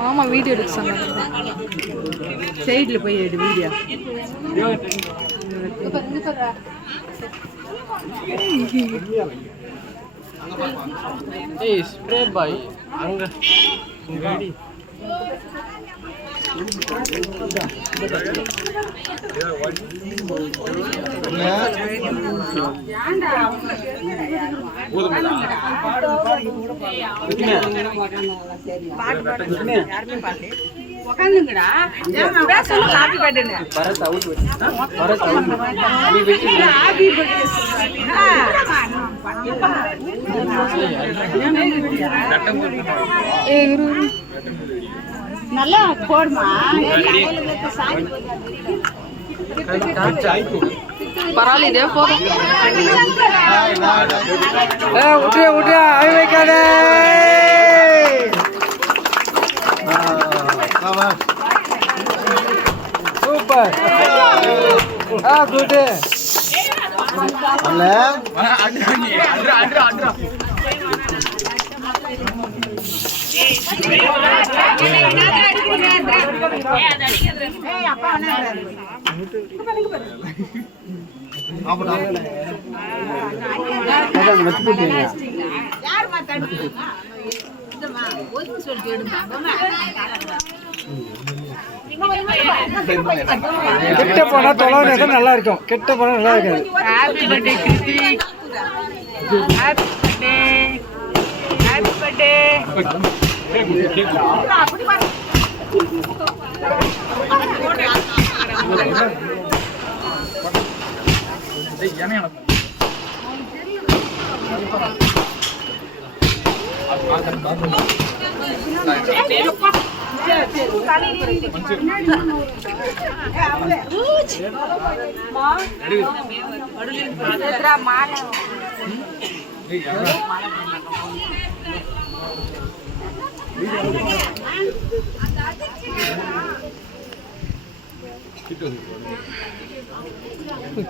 மாமா வீடியோ எடுக்க சொன்னாங்க. சைடில் போய் எடு வீடியோ. ஏய் ஸ்ப்ரே பாய் அங்க ரெடி. உட்காந்துங்கடா பேசணும். காப்பி கட்டுங்க. நல்லா போடுமா. பரவாயில்ல, இதே போதும். விட்டியா ஆய் வைக்காதே. சூப்பர். குட். கிட்ட போனா தொலைவு நல்லா இருக்கும். கிட்ட போனா நல்லா இருக்காது. Happy birthday Kriti. Happy birthday. Happy birthday.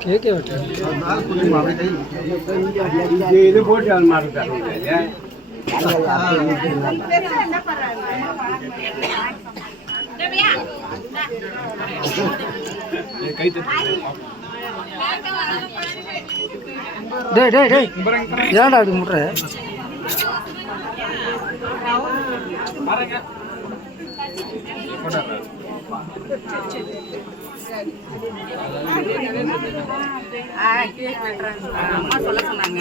கேக்கே விட்டு இது போட்டு ஏன்டா அது முட்ற அம்மா சொல்ல சொன்னாங்க.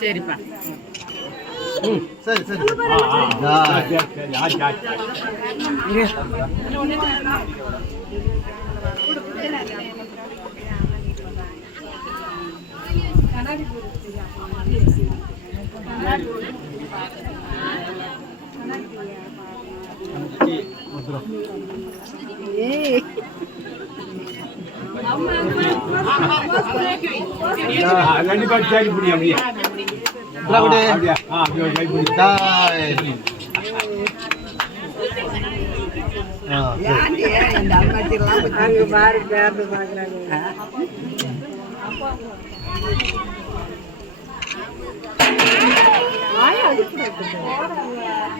சரிப்பா. சரி சரி. கண்டிப்பா கேட்க முடியும். அப்படியே